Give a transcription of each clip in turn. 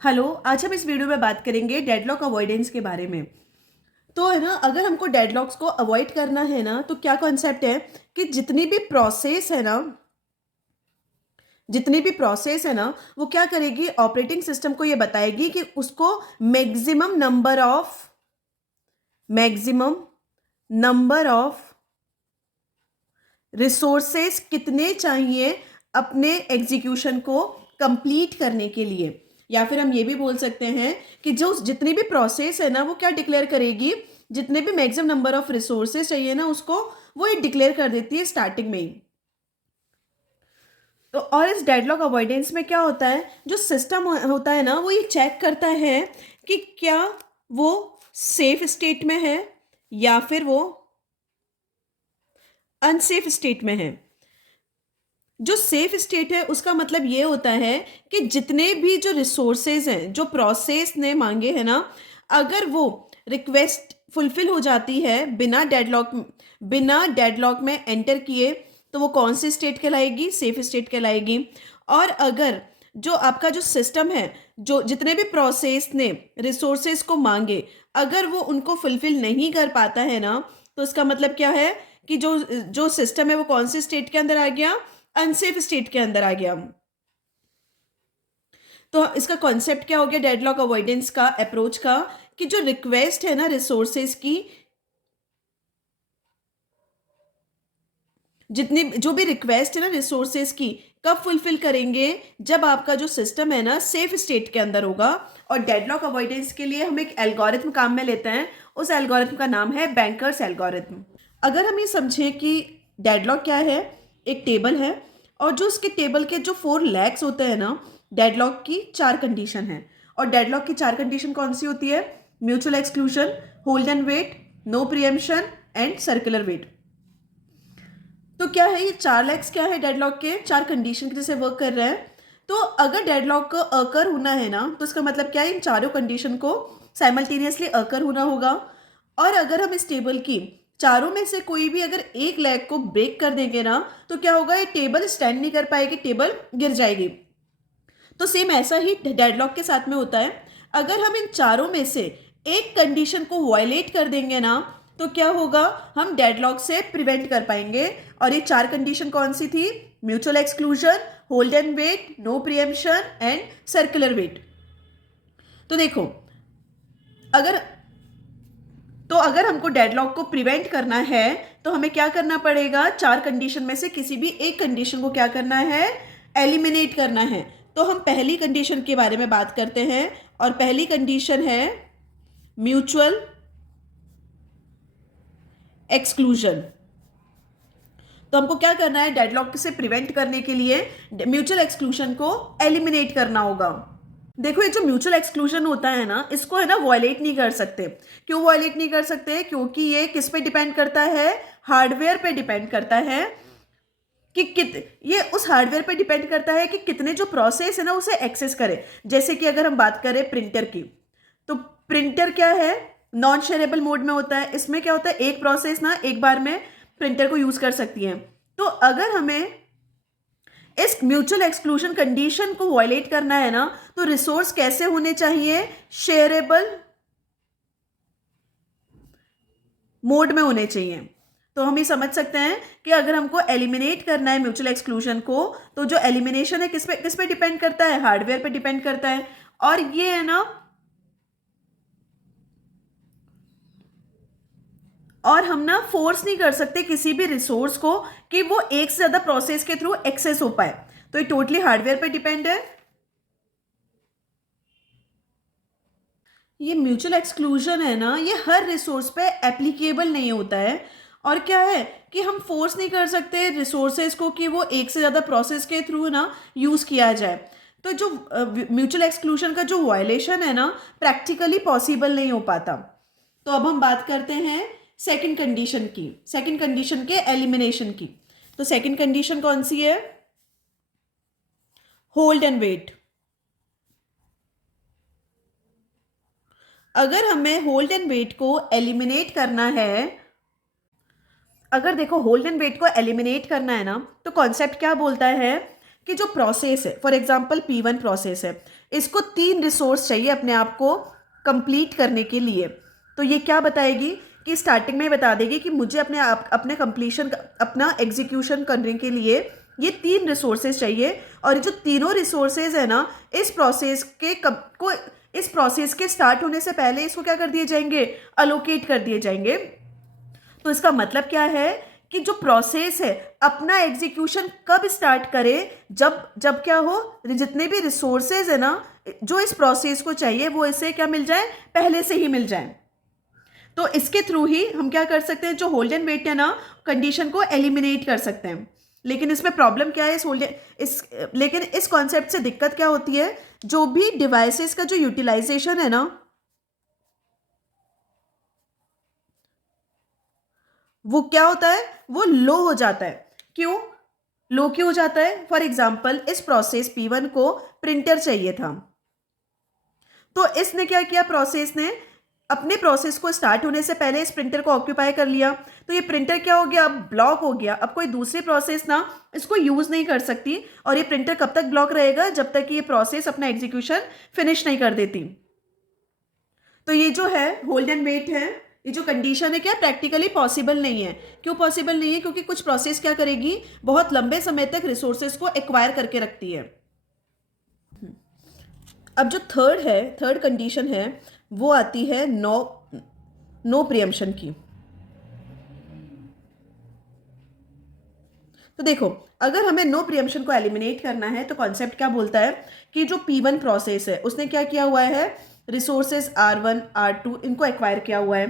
Hello, आज हम इस वीडियो में बात करेंगे डेडलॉक अवॉइडेंस के बारे में। तो है ना, अगर हमको डेडलॉक्स को अवॉइड करना है ना, तो क्या कॉन्सेप्ट है कि जितनी भी प्रोसेस है ना, वो क्या करेगी, ऑपरेटिंग सिस्टम को ये बताएगी कि उसको मैक्सिमम नंबर ऑफ रिसोर्सेस कितने चाहिए अपने एग्जीक्यूशन को कंप्लीट करने के लिए। या फिर हम ये भी बोल सकते हैं कि जो जितनी भी प्रोसेस है ना, वो क्या डिक्लेयर करेगी, जितने भी मैक्सिमम नंबर ऑफ रिसोर्सेस चाहिए ना, उसको वो ये डिक्लेयर कर देती है स्टार्टिंग में ही। तो और इस डेडलॉक अवॉइडेंस में क्या होता है, जो सिस्टम होता है ना, वो ये चेक करता है कि क्या वो सेफ स्टेट में है या फिर वो अनसेफ स्टेट में है। जो सेफ स्टेट है उसका मतलब ये होता है कि जितने भी जो रिसोर्सेज हैं जो प्रोसेस ने मांगे हैं ना, अगर वो रिक्वेस्ट फुलफिल हो जाती है बिना डेडलॉक में एंटर किए, तो वो कौन सी स्टेट कहलाएगी, सेफ स्टेट कहलाएगी। और अगर जो आपका जो सिस्टम है, जो जितने भी प्रोसेस ने रिसोर्सेज को मांगे, अगर वो उनको फुलफिल नहीं कर पाता है ना, तो इसका मतलब क्या है कि जो जो सिस्टम है वो कौन सी स्टेट के अंदर आ गया, अनसेफ स्टेट के अंदर आ गया। तो इसका कॉन्सेप्ट क्या हो गया डेडलॉक अवॉइडेंस का, अप्रोच का, कि जो रिक्वेस्ट है ना रिसोर्सेज की, जितनी जो भी रिक्वेस्ट है ना रिसोर्सेज की, कब फुलफिल करेंगे, जब आपका जो सिस्टम है ना सेफ स्टेट के अंदर होगा। और डेडलॉक अवॉइडेंस के लिए हम एक एल्गोरिथम काम में लेते हैं, उस एल्गोरिथम का नाम है बैंकर्स एल्गोरिथम। अगर हम ये समझें कि डेडलॉक क्या है, एक टेबल है, और जो उसके टेबल के जो 4 लेग्स होते हैं ना, डेडलॉक की 4 कंडीशन है। और डेडलॉक की 4 कंडीशन कौन सी होती है, mutual exclusion, hold and wait, no preemption and circular wait. तो क्या है ये 4 लेग्स, क्या है डेडलॉक के 4 कंडीशन के जैसे वर्क कर रहे हैं। तो अगर डेडलॉक का अकर होना है ना, तो इसका मतलब क्या है, इन चारों कंडीशन को साइमल्टेनियसली अकर होना होगा। और अगर हम इस टेबल की चारों में से कोई भी अगर एक लेग को ब्रेक कर देंगे ना, तो क्या होगा, ये टेबल स्टैंड नहीं कर पाएगी, टेबल गिर जाएगी। तो सेम ऐसा ही डेडलॉक के साथ में होता है। अगर हम इन चारों में से एक कंडीशन को वायलेट कर देंगे ना, तो क्या होगा, हम डेडलॉक से प्रिवेंट कर पाएंगे। और ये 4 कंडीशन कौन सी थी, mutual exclusion, hold and wait, no preemption and circular wait. तो देखो, अगर अगर हमको डेडलॉक को प्रिवेंट करना है, तो हमें क्या करना पड़ेगा, 4 कंडीशन में से किसी भी एक कंडीशन को क्या करना है, एलिमिनेट करना है। तो हम पहली कंडीशन के बारे में बात करते हैं, और पहली कंडीशन है म्यूचुअल एक्सक्लूजन। तो हमको क्या करना है, डेडलॉक से प्रिवेंट करने के लिए म्यूचुअल एक्सक्लूजन को एलिमिनेट करना होगा। देखो, ये जो म्यूचुअल एक्सक्लूजन होता है ना, इसको है ना वॉयलेट नहीं कर सकते। क्यों वॉयलेट नहीं कर सकते, क्योंकि ये किस पे डिपेंड करता है, हार्डवेयर पे डिपेंड करता है कि ये उस हार्डवेयर पे डिपेंड करता है कि कितने जो प्रोसेस है ना उसे एक्सेस करे। जैसे कि अगर हम बात करें प्रिंटर की, तो प्रिंटर क्या है, नॉन शेयरेबल मोड में होता है। इसमें क्या होता है, एक प्रोसेस ना एक बार में प्रिंटर को यूज कर सकती है। तो अगर हमें इस म्यूचुअल एक्सक्लूजन कंडीशन को वायलेट करना है ना, तो रिसोर्स कैसे होने चाहिए, शेयरेबल मोड में होने चाहिए। तो हम ये समझ सकते हैं कि अगर हमको एलिमिनेट करना है म्यूचुअल एक्सक्लूजन को, तो जो एलिमिनेशन है किस पे डिपेंड करता है, हार्डवेयर पे डिपेंड करता है। और ये है ना, और हम ना फोर्स नहीं कर सकते किसी भी रिसोर्स को कि वो एक से ज्यादा प्रोसेस के थ्रू एक्सेस हो पाए। तो ये टोटली हार्डवेयर पे डिपेंड है। ये म्यूचुअल एक्सक्लूजन है ना, ये हर रिसोर्स पे एप्लीकेबल नहीं होता है। और क्या है कि हम फोर्स नहीं कर सकते रिसोर्सेज को कि वो एक से ज़्यादा प्रोसेस के थ्रू ना यूज़ किया जाए। तो जो म्यूचुअल एक्सक्लूजन का जो वायलेशन है ना, प्रैक्टिकली पॉसिबल नहीं हो पाता। तो अब हम बात करते हैं सेकंड कंडीशन की, सेकंड कंडीशन के एलिमिनेशन की। तो सेकंड कंडीशन कौन सी है, होल्ड एंड वेट। अगर हमें होल्ड एंड वेट को एलिमिनेट करना है, अगर देखो होल्ड एंड वेट को एलिमिनेट करना है ना, तो कॉन्सेप्ट क्या बोलता है कि जो प्रोसेस है, फॉर एग्जांपल P1 प्रोसेस है, इसको 3 रिसोर्स चाहिए अपने आप को कंप्लीट करने के लिए। तो ये क्या बताएगी कि स्टार्टिंग में बता देगी कि मुझे अपने कंप्लीशन अपना एग्जीक्यूशन करने के लिए ये 3 रिसोर्सेज चाहिए, और ये जो तीनों रिसोर्सेज है ना, इस प्रोसेस के स्टार्ट होने से पहले इसको क्या कर दिए जाएंगे, अलोकेट कर दिए जाएंगे। तो इसका मतलब क्या है कि जो प्रोसेस है अपना एग्जीक्यूशन कब स्टार्ट करे, जब जब क्या हो, जितने भी रिसोर्सेज है ना जो इस प्रोसेस को चाहिए वो इसे क्या मिल जाए, पहले से ही मिल जाए। तो इसके थ्रू ही हम क्या कर सकते हैं, जो होल्ड एंड वेट है ना, कंडीशन को एलिमिनेट कर सकते हैं। लेकिन इसमें प्रॉब्लम क्या है, लेकिन इस कॉन्सेप्ट से दिक्कत क्या होती है, जो भी डिवाइसेस का जो यूटिलाइजेशन है ना वो क्या होता है, वो लो हो जाता है। क्यों लो क्यों हो जाता है? फॉर एग्जाम्पल इस प्रोसेस P1 को प्रिंटर चाहिए था, तो इसने क्या किया, प्रोसेस ने अपने प्रोसेस को स्टार्ट होने से पहले इस प्रिंटर को ऑक्यूपाई कर लिया। तो ये प्रिंटर क्या हो गया, अब ब्लॉक हो गया। अब कोई दूसरी प्रोसेस ना इसको यूज नहीं कर सकती, और ये प्रिंटर कब तक ब्लॉक रहेगा, जब तक कि ये प्रोसेस अपना एग्जीक्यूशन फिनिश नहीं कर देती। तो ये जो है होल्ड एंड वेट है, ये जो कंडीशन है क्या प्रैक्टिकली पॉसिबल नहीं है। क्यों पॉसिबल नहीं है? क्योंकि कुछ प्रोसेस क्या करेगी, बहुत लंबे समय तक रिसोर्सेज को एक्वायर करके रखती है। अब जो थर्ड कंडीशन है वो आती है नो प्रियम्पशन की। तो देखो, अगर हमें नो प्रियम्पशन को एलिमिनेट करना है तो कॉन्सेप्ट क्या बोलता है कि जो P1 प्रोसेस है उसने क्या किया हुआ है, रिसोर्सेज R1 R2 इनको एक्वायर किया हुआ है।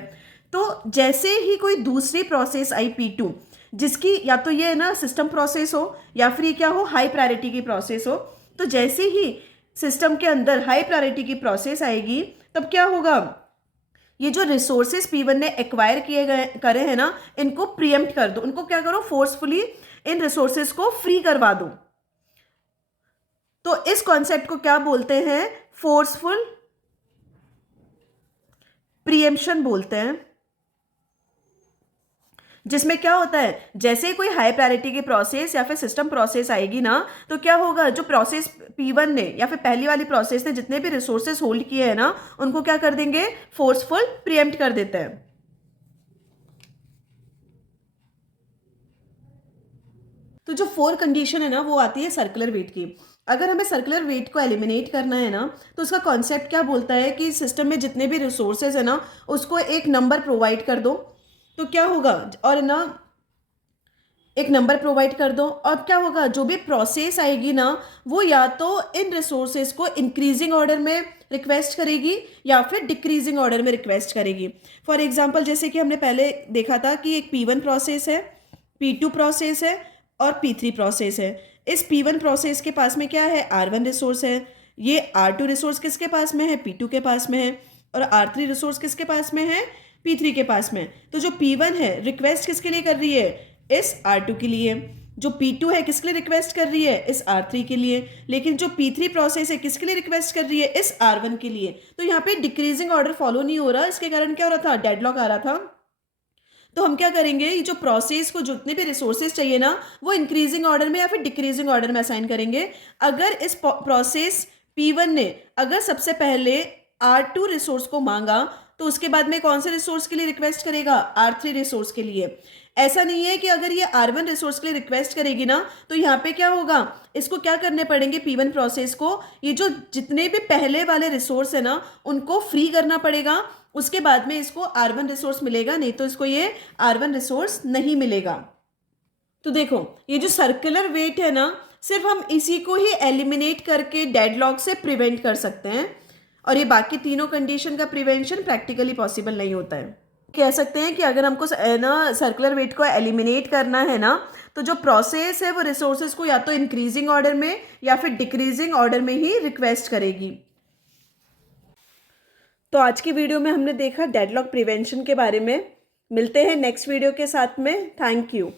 तो जैसे ही कोई दूसरी प्रोसेस आई P2, जिसकी या तो ये ना सिस्टम प्रोसेस हो या फिर ये क्या हो, हाई प्रायोरिटी की प्रोसेस हो, तो जैसे ही सिस्टम के अंदर हाई प्रायोरिटी की प्रोसेस आएगी तब क्या होगा, ये जो रिसोर्सेज P1 ने एक्वायर किए गए करे हैं ना, इनको प्रीएम्प्ट कर दो, उनको क्या करो, फोर्सफुली इन रिसोर्सेज को फ्री करवा दो। तो इस कॉन्सेप्ट को क्या बोलते हैं, फोर्सफुल प्रीएम्पशन बोलते हैं। जिसमें क्या होता है, जैसे ही कोई हाई प्रायोरिटी की प्रोसेस या फिर सिस्टम प्रोसेस आएगी ना, तो क्या होगा, जो प्रोसेस P1 ने या फिर पहली वाली प्रोसेस ने जितने भी रिसोर्सेस होल्ड किए हैं ना, उनको क्या कर देंगे, फोर्सफुल प्रीएम्प्ट कर देते हैं। तो जो 4 कंडीशन है ना वो आती है सर्कुलर वेट की। अगर हमें सर्कुलर वेट को एलिमिनेट करना है ना, तो उसका कॉन्सेप्ट क्या बोलता है कि सिस्टम में जितने भी रिसोर्सेज है ना उसको एक नंबर प्रोवाइड कर दो। तो क्या होगा, और ना एक नंबर प्रोवाइड कर दो, और क्या होगा, जो भी प्रोसेस आएगी ना वो या तो इन रिसोर्सेज को इंक्रीजिंग ऑर्डर में रिक्वेस्ट करेगी या फिर डिक्रीजिंग ऑर्डर में रिक्वेस्ट करेगी। फॉर एग्जांपल जैसे कि हमने पहले देखा था कि एक P1 प्रोसेस है, P2 प्रोसेस है और P3 प्रोसेस है। इस P1 प्रोसेस के पास में क्या है, R1 रिसोर्स है, ये R2 रिसोर्स किसके पास में है, P2 के पास में है, और R3 रिसोर्स किसके पास में है, P3 के पास में। तो जो P1 है रिक्वेस्ट किसके लिए कर रही है, इस R2 के लिए। जो P2 है किसके लिए रिक्वेस्ट कर रही है, इस R3 के लिए। लेकिन जो P3 प्रोसेस है किसके लिए रिक्वेस्ट कर रही है, इस R1 के लिए। तो यहाँ पे डिक्रीजिंग ऑर्डर फॉलो नहीं हो रहा, इसके कारण क्या हो रहा था, डेडलॉक आ रहा था। तो हम क्या करेंगे, ये जो प्रोसेस को जितने भी रिसोर्सेज चाहिए ना वो इंक्रीजिंग ऑर्डर में या फिर डिक्रीजिंग ऑर्डर में असाइन करेंगे। अगर इस प्रोसेस P1 ने अगर सबसे पहले R2 रिसोर्स को मांगा, तो उसके बाद में कौन से रिसोर्स के लिए रिक्वेस्ट करेगा, R3 रिसोर्स के लिए। ऐसा नहीं है कि अगर ये R1 रिसोर्स के लिए रिक्वेस्ट करेगी ना, तो यहाँ पे क्या होगा, इसको क्या करने पड़ेंगे, P1 प्रोसेस को ये जो जितने भी पहले वाले रिसोर्स है ना उनको फ्री करना पड़ेगा। उसके बाद में इसको R1 रिसोर्स मिलेगा, नहीं तो इसको ये R1 रिसोर्स नहीं मिलेगा। तो देखो, ये जो सर्कुलर वेट है ना, सिर्फ हम इसी को ही एलिमिनेट करके डेडलॉक से प्रिवेंट कर सकते हैं, और ये बाकी तीनों कंडीशन का प्रिवेंशन प्रैक्टिकली पॉसिबल नहीं होता है। कह सकते हैं कि अगर हमको ना सर्कुलर वेट को एलिमिनेट करना है ना, तो जो प्रोसेस है वो रिसोर्सेज को या तो इंक्रीजिंग ऑर्डर में या फिर डिक्रीजिंग ऑर्डर में ही रिक्वेस्ट करेगी। तो आज की वीडियो में हमने देखा डेडलॉक प्रिवेंशन के बारे में। मिलते हैं नेक्स्ट वीडियो के साथ में। Thank you.